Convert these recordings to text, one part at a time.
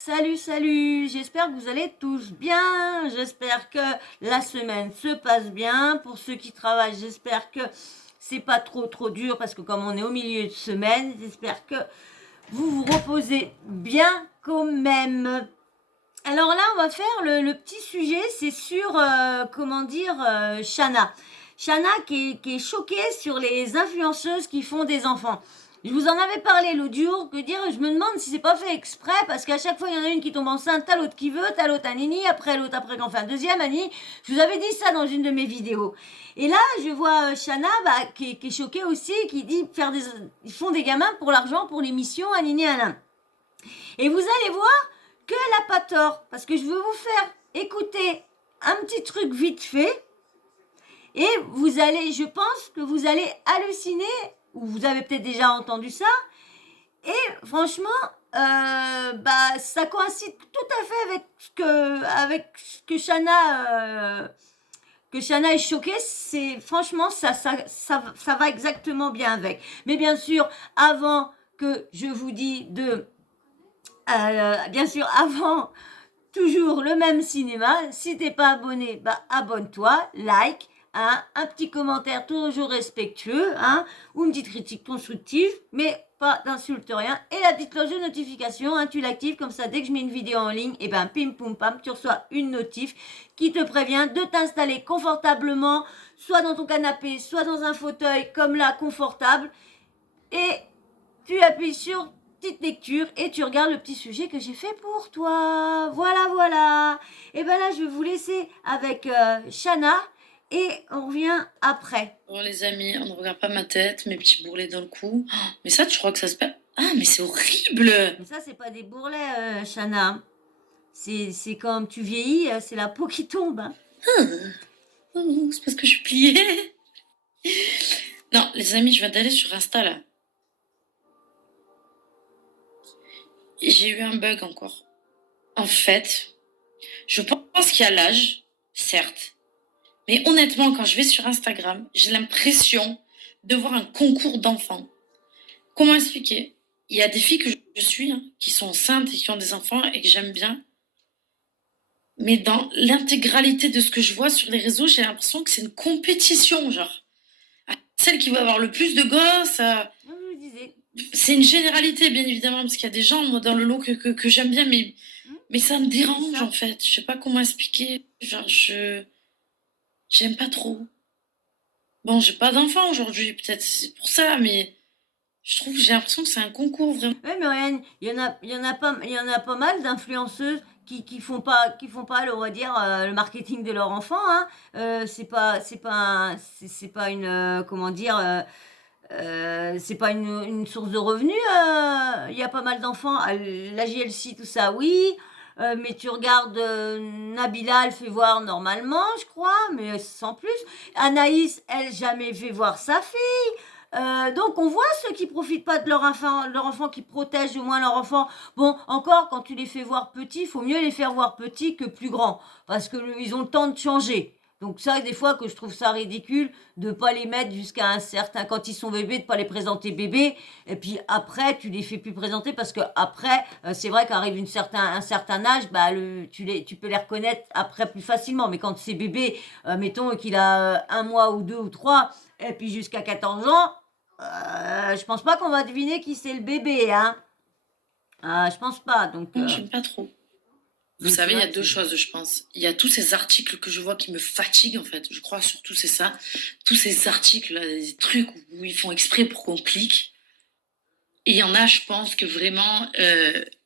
Salut, salut, j'espère que vous allez tous bien, j'espère que la semaine se passe bien. Pour ceux qui travaillent, j'espère que c'est pas trop dur parce que comme on est au milieu de semaine, j'espère que vous vous reposez bien quand même. Alors là, on va faire le petit sujet, c'est sur, Shana. Shana qui est choquée sur les influenceuses qui font des enfants. Je vous en avais parlé l'autre jour, que dire, je me demande si c'est pas fait exprès, parce qu'à chaque fois, il y en a une qui tombe enceinte, t'as l'autre qui veut, t'as l'autre un nini, après l'autre après qu'on fait un deuxième, Annie. Je vous avais dit ça dans une de mes vidéos. Et là, je vois Shana, qui est choquée aussi, qui dit ils font des gamins pour l'argent, pour l'émission, Anini, Alain. Et vous allez voir qu'elle n'a pas tort, parce que je veux vous faire écouter un petit truc vite fait, et je pense que vous allez halluciner, ou vous avez peut-être déjà entendu ça, et franchement, ça coïncide tout à fait avec ce que Shana est choquée. C'est franchement ça va exactement bien avec. Mais bien sûr, avant que je vous dise bien sûr, avant, toujours le même cinéma. Si t'es pas abonné, abonne-toi, like, hein, un petit commentaire toujours respectueux, hein, ou une petite critique constructive, mais pas d'insulte rien. Et la petite cloche de notification, hein, tu l'actives comme ça, dès que je mets une vidéo en ligne, et pim poum pam, tu reçois une notif qui te prévient de t'installer confortablement, soit dans ton canapé, soit dans un fauteuil comme là, confortable, et tu appuies sur petite lecture et tu regardes le petit sujet que j'ai fait pour toi. Voilà, voilà. Et ben là, je vais vous laisser avec Shana et on revient après. Bon, les amis, on ne regarde pas ma tête, mes petits bourrelets dans le cou. Oh, mais ça, tu crois que ça se passe? Ah, mais c'est horrible! Mais ça, c'est pas des bourrelets, Shana. C'est comme tu vieillis, c'est la peau qui tombe. Hein. Ah, oh, c'est parce que je suis pliée. Non, les amis, je viens d'aller sur Insta là. Et j'ai eu un bug encore. En fait, je pense qu'il y a l'âge, certes. Mais honnêtement, quand je vais sur Instagram, j'ai l'impression de voir un concours d'enfants. Comment expliquer? Il y a des filles que je suis, hein, qui sont enceintes et qui ont des enfants et que j'aime bien. Mais dans l'intégralité de ce que je vois sur les réseaux, j'ai l'impression que c'est une compétition, genre. Celle qui va avoir le plus de gosses, Je vous disais. c'est une généralité, bien évidemment, parce qu'il y a des gens, moi, dans le lot que j'aime bien, mais ça me dérange, ça. en fait. Je sais pas comment expliquer. Genre, j'aime pas trop. Bon, j'ai pas d'enfant aujourd'hui, peut-être c'est pour ça, mais je trouve que j'ai l'impression que c'est un concours, vraiment. Oui, mais regarde, il y en a pas mal d'influenceuses qui font pas, on va dire, le marketing de leur enfant. Hein. C'est pas une, c'est pas une source de revenus. Il y a pas mal d'enfants. La GLC, tout ça, oui. Mais tu regardes Nabila, elle fait voir normalement, je crois, mais sans plus. Anaïs, elle jamais fait voir sa fille. Donc on voit ceux qui profitent pas de leur enfant qui protègent au moins leur enfant. Bon, encore quand tu les fais voir petits, il faut mieux les faire voir petits que plus grands, parce que ils ont le temps de changer. Donc ça, des fois que je trouve ça ridicule de pas les mettre jusqu'à un certain, quand ils sont bébés, de pas les présenter bébés. Et puis après, tu les fais plus présenter parce que après, c'est vrai qu'arrive un certain âge, tu peux les reconnaître après plus facilement. Mais quand c'est bébé, mettons qu'il a un mois ou deux ou trois, et puis jusqu'à 14 ans, je pense pas qu'on va deviner qui c'est le bébé, hein. Je pense pas, donc. Non, j'aime pas trop. Vous Donc c'est savez, il y vrai a que deux choses, je pense. Il y a tous ces articles que je vois qui me fatiguent, en fait. Je crois surtout c'est ça. Tous ces articles, là, des trucs où ils font exprès pour qu'on clique. Et il y en a, je pense que vraiment,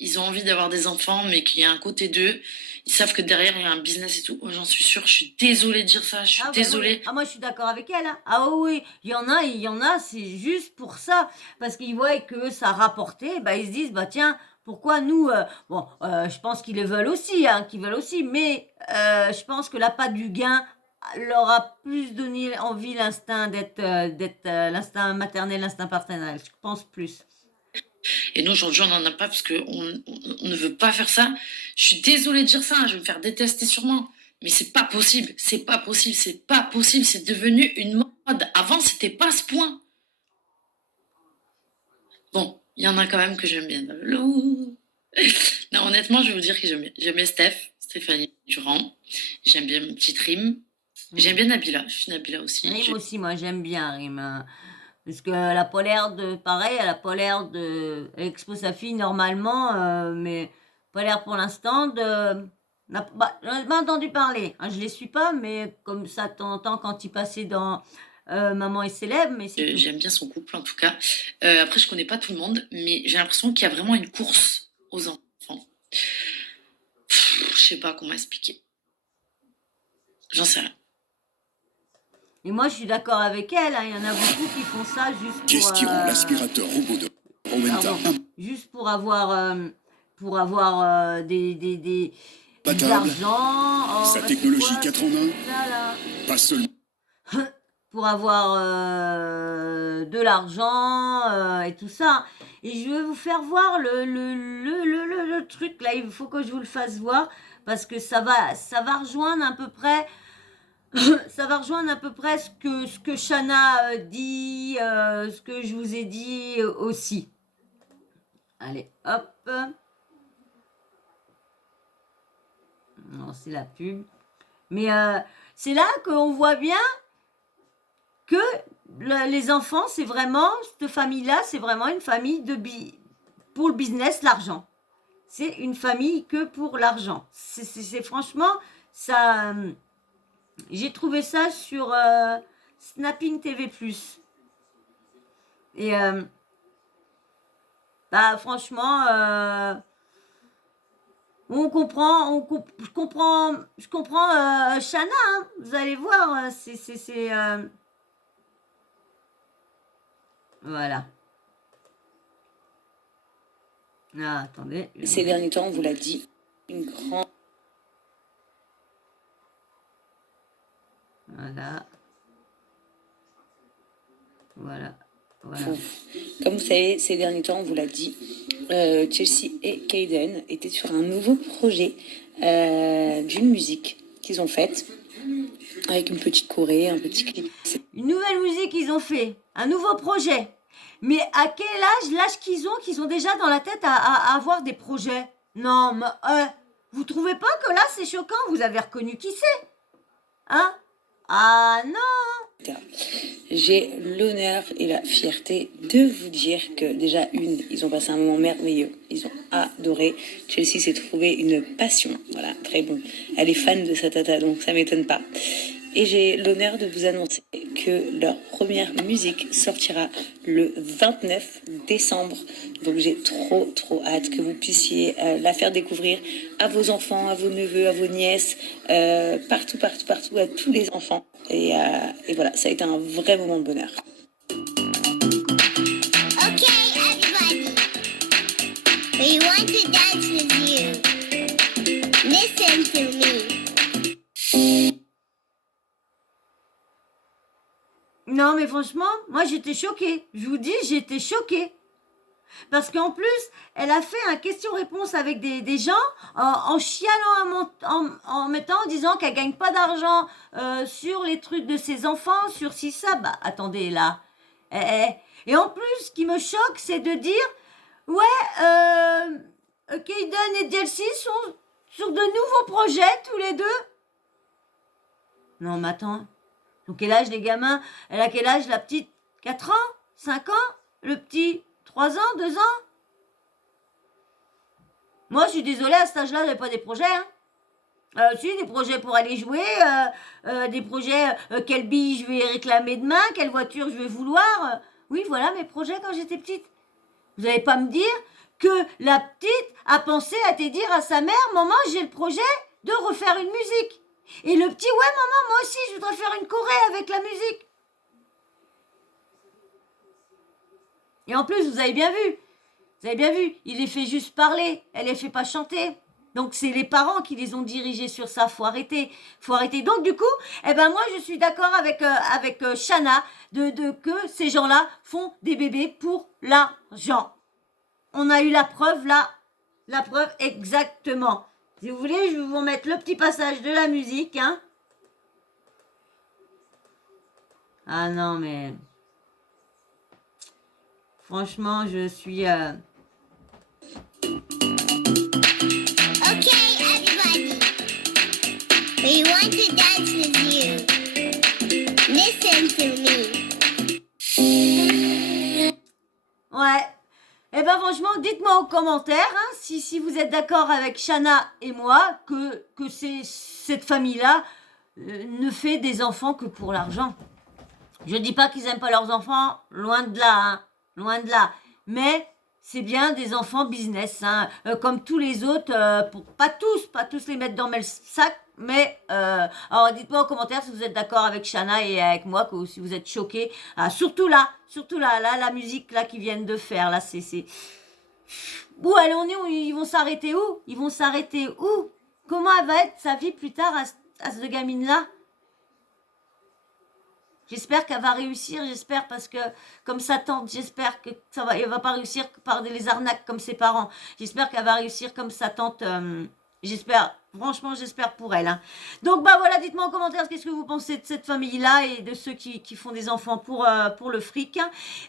ils ont envie d'avoir des enfants, mais qu'il y a un côté d'eux. Ils savent que derrière, il y a un business et tout. Moi, j'en suis sûre. Je suis désolée de dire ça. Je suis désolée. Oui. Ah, moi je suis d'accord avec elle. Hein. Ah oui, il y en a, c'est juste pour ça. Parce qu'ils voient que ça rapportait, ils se disent, tiens, pourquoi nous. Je pense qu'ils le veulent aussi, hein, qu'ils veulent aussi, mais je pense que l'appât du gain leur a plus donné envie l'instinct l'instinct maternel, l'instinct paternel. Je pense plus. Et nous, aujourd'hui, on n'en a pas parce qu'on ne veut pas faire ça. Je suis désolée de dire ça. Hein, je vais me faire détester sûrement. Mais c'est pas possible. C'est pas possible. C'est pas possible. C'est devenu une mode. Avant, c'était pas ce point. Bon, il y en a quand même que j'aime bien. Non, honnêtement, je vais vous dire que j'aime bien Stéphanie Durand. J'aime bien Petite Rime. J'aime bien Nabila. Je suis Nabila aussi. Rime aussi, moi j'aime bien Rime. Parce qu'elle a pas l'air de. Pareil, elle a pas l'air de. Elle expose sa fille normalement, mais pas l'air pour l'instant de. J'en ai pas entendu parler. Hein, je les suis pas, mais comme ça, de temps en temps, quand il passait dans Maman est célèbre, mais c'est tout. J'aime bien son couple en tout cas. Après, je connais pas tout le monde, mais j'ai l'impression qu'il y a vraiment une course aux enfants. Je sais pas comment expliquer. J'en sais rien. Et moi, je suis d'accord avec elle. Hein, il y en a beaucoup qui font ça juste pour. Question l'aspirateur robot de Rowenta. Pardon. Juste pour avoir de Pas table. l'argent. Oh, Sa bah, technologie c'est quoi, 4 en 1. là Pas seulement. pour avoir de l'argent et tout ça. Et je vais vous faire voir le truc là. Il faut que je vous le fasse voir parce que ça va rejoindre à peu près. Ça va rejoindre à peu près ce que Shana dit, ce que je vous ai dit aussi. Allez, hop. Non, c'est la pub. Mais c'est là qu'on voit bien que les enfants, c'est vraiment, cette famille-là, c'est vraiment une famille pour le business, l'argent. C'est une famille que pour l'argent. C'est franchement, ça. J'ai trouvé ça sur Snapping TV+. Et bah franchement, je comprends Shana. Hein, vous allez voir, voilà. Ah, attendez. Ces derniers temps, on vous l'a dit, une grande... Voilà. Voilà. Voilà. Comme vous savez, ces derniers temps, on vous l'a dit, Chelsea et Kaden étaient sur un nouveau projet d'une musique qu'ils ont faite avec une petite choré, un petit clip. Une nouvelle musique qu'ils ont fait, un nouveau projet. Mais à quel âge, l'âge qu'ils ont déjà dans la tête à avoir des projets? Non, mais vous trouvez pas que là c'est choquant? Vous avez reconnu qui c'est? Hein? Ah non! J'ai l'honneur et la fierté de vous dire que déjà, ils ont passé un moment merveilleux. Ils ont adoré. Chelsea s'est trouvé une passion. Voilà, très bon. Elle est fan de sa tata, donc ça m'étonne pas. Et j'ai l'honneur de vous annoncer que leur première musique sortira le 29 décembre. Donc j'ai trop hâte que vous puissiez la faire découvrir à vos enfants, à vos neveux, à vos nièces, partout, à tous les enfants. Et voilà, ça a été un vrai moment de bonheur. Okay, everybody. We want to dance with you. Listen to me. Non, mais franchement, moi j'étais choquée. Je vous dis, j'étais choquée. Parce qu'en plus, elle a fait un question-réponse avec des gens en chialant, en disant qu'elle gagne pas d'argent sur les trucs de ses enfants, sur si ça. Bah, attendez, là. Et en plus, ce qui me choque, c'est de dire, ouais, Kaden et Chelsea sont sur de nouveaux projets, tous les deux. Non, mais attends. Donc, quel âge les gamins? Elle a quel âge la petite? 4 ans? 5 ans? Le petit 3 ans? 2 ans? Moi, je suis désolée, à cet âge-là, j'avais pas des projets. Hein. Si, des projets pour aller jouer, des projets, quelle bille je vais réclamer demain, quelle voiture je vais vouloir. Oui, voilà mes projets quand j'étais petite. Vous n'allez pas me dire que la petite a pensé à te dire à sa mère, maman, j'ai le projet de refaire une musique. Et le petit, ouais, maman, moi aussi, je voudrais faire une choré avec la musique. Et en plus, vous avez bien vu, il les fait juste parler, elle les fait pas chanter. Donc c'est les parents qui les ont dirigés sur ça, faut arrêter. Donc du coup, moi je suis d'accord avec Shana que ces gens-là font des bébés pour l'argent. On a eu la preuve là, la preuve exactement. Si vous voulez, je vais vous mettre le petit passage de la musique, hein. Ah non mais franchement, je suis commentaire si vous êtes d'accord avec Shana et moi que cette famille-là ne fait des enfants que pour l'argent. Je dis pas qu'ils aiment pas leurs enfants, loin de là, loin de là. Mais c'est bien des enfants business, comme tous les autres, pour pas tous les mettre dans le sac. Mais alors dites-moi en commentaire si vous êtes d'accord avec Shana et avec moi, que si vous êtes choqués. Surtout là, la musique là qu'ils viennent de faire là, c'est où elle en est, où ils vont s'arrêter où? Ils vont s'arrêter où? Comment elle va être sa vie plus tard à cette gamine-là? J'espère qu'elle va réussir, j'espère parce que comme sa tante, j'espère que elle va pas réussir par les arnaques comme ses parents. J'espère qu'elle va réussir comme sa tante. J'espère, franchement, j'espère pour elle. Donc bah voilà, dites-moi en commentaire qu'est-ce que vous pensez de cette famille-là et de ceux qui font des enfants pour le fric.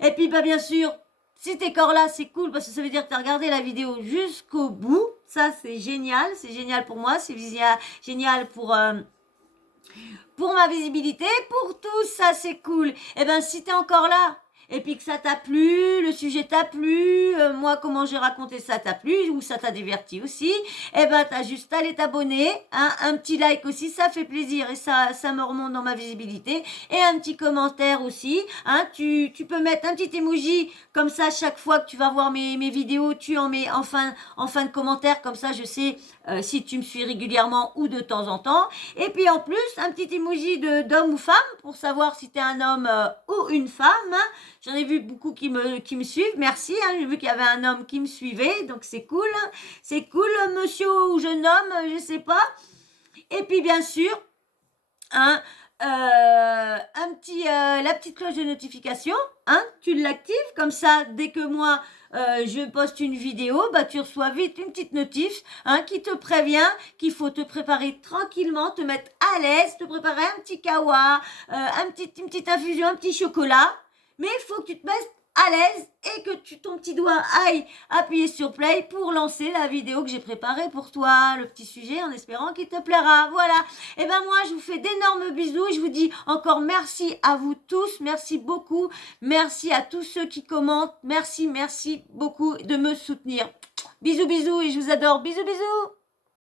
Et puis bah bien sûr, si t'es encore là, c'est cool parce que ça veut dire que t'as regardé la vidéo jusqu'au bout. Ça c'est génial pour moi, c'est génial pour ma visibilité, pour tous, ça c'est cool. Et ben si t'es encore là, et puis que ça t'a plu, le sujet t'a plu, moi comment j'ai raconté ça t'a plu, ou ça t'a diverti aussi, et ben t'as juste à aller t'abonner, un petit like aussi, ça fait plaisir et ça me remonte dans ma visibilité, et un petit commentaire aussi, tu peux mettre un petit emoji, comme ça chaque fois que tu vas voir mes vidéos, tu en mets en fin de commentaire, comme ça je sais si tu me suis régulièrement ou de temps en temps, et puis en plus un petit emoji d'homme ou femme, pour savoir si t'es un homme ou une femme, J'en ai vu beaucoup qui me suivent, merci, j'ai vu qu'il y avait un homme qui me suivait, donc c'est cool, monsieur ou jeune homme, je sais pas. Et puis bien sûr, la petite cloche de notification, tu l'actives, comme ça, dès que moi je poste une vidéo, bah tu reçois vite une petite notif qui te prévient qu'il faut te préparer tranquillement, te mettre à l'aise, te préparer un petit kawa, une petite infusion, un petit chocolat. Mais il faut que tu te mettes à l'aise et que ton petit doigt aille appuyer sur play pour lancer la vidéo que j'ai préparée pour toi, le petit sujet, en espérant qu'il te plaira. Voilà. Et ben moi, je vous fais d'énormes bisous. Je vous dis encore merci à vous tous. Merci beaucoup. Merci à tous ceux qui commentent. Merci beaucoup de me soutenir. Bisous et je vous adore. Bisous.